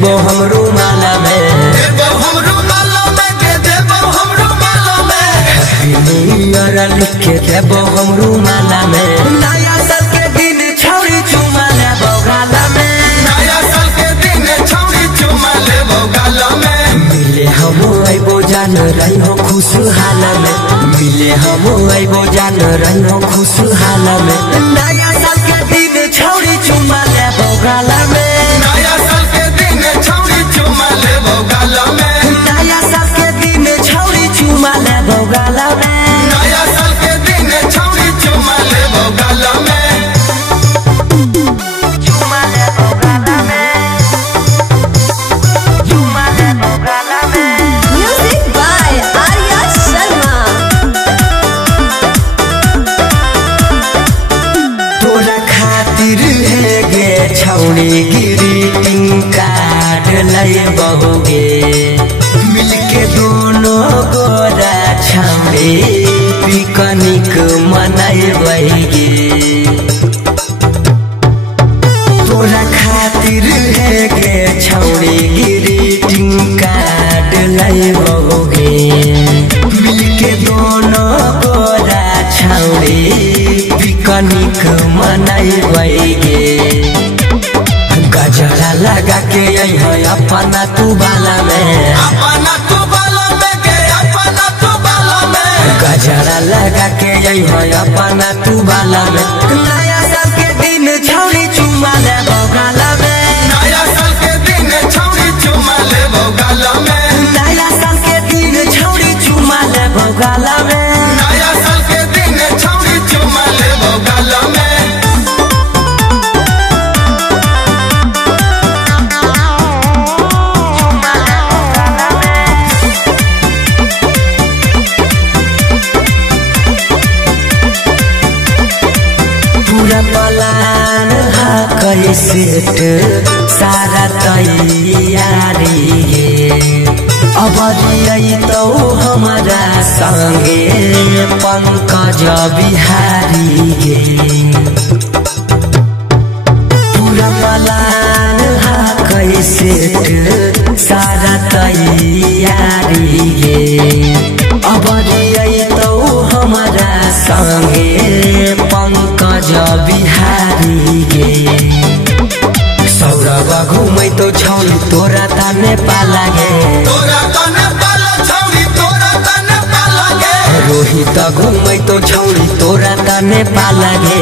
देबो हम रुमाला में, देबो हम रुमाला में, के देबो हम रुमाला में। हैप्पी न्यू ईयर लिख के देबो हम रुमाला में। नया साल के दिन छौरी चुमा लेबो गाला में, नया साल के दिन छौरी चुमा लेबो गाला में। मिले हम आइबो जान रहियो खुशहाल में, मिले हम आइबो जान रहियो खुशहाल में। नया साल के दिन छौरी चुमा लेबो गाला में, नया साल के दिन छौरी चुमा लेबो गाला में। नया साल के दिन छौरी चुमा लेबो गाला में, नया साल के दिन छौरी चुमा लेबो गाला में। चुमा लेबो गाला में, चुमा लेबो गाला में। Music by Arya Sharma. तोरा खातिर है गे छौरी ग्रीटिंग कार्ड लैबोगे, मिलके दोनों गोरा छौरी पिकनिक मनाइबे। तोरा खातिर है गे छौरी ग्रीटिंग कार्ड लैबोगे, मिलके दोनों गोरा छौरी पिकनिक मनाइबे। गजरा लगा के है अपना तू बाला में, अपना तू बाला में, के अपना तू बाला में। गजरा लगा के है अपना तू बाला में। नया साल के दिन छौरी चुमा लेबो गाला में, नया साल के दिन छौरी चुमा लेबो गाला में। नया साल के दिन छौरी चुमा लेबो गाला में। नया साल के दिन छौरी चुमा लेबो गाला में। पूरा प्लान हा कैसे सारा तैयारी है। अब तो हमारा संगे पंकज बिहारी है। पूरा प्लान हा कैसे सारा तैयारी है। अब तो हमारा संगे पंकज बिहारी गे। सौरभ घूमै तो छौरी तोरा ताने पाला गे, तोरा तने पाला छौरी तोरा तने पाला गे। रोहित घूमै तो छौरी तोरा ताने पाला गे।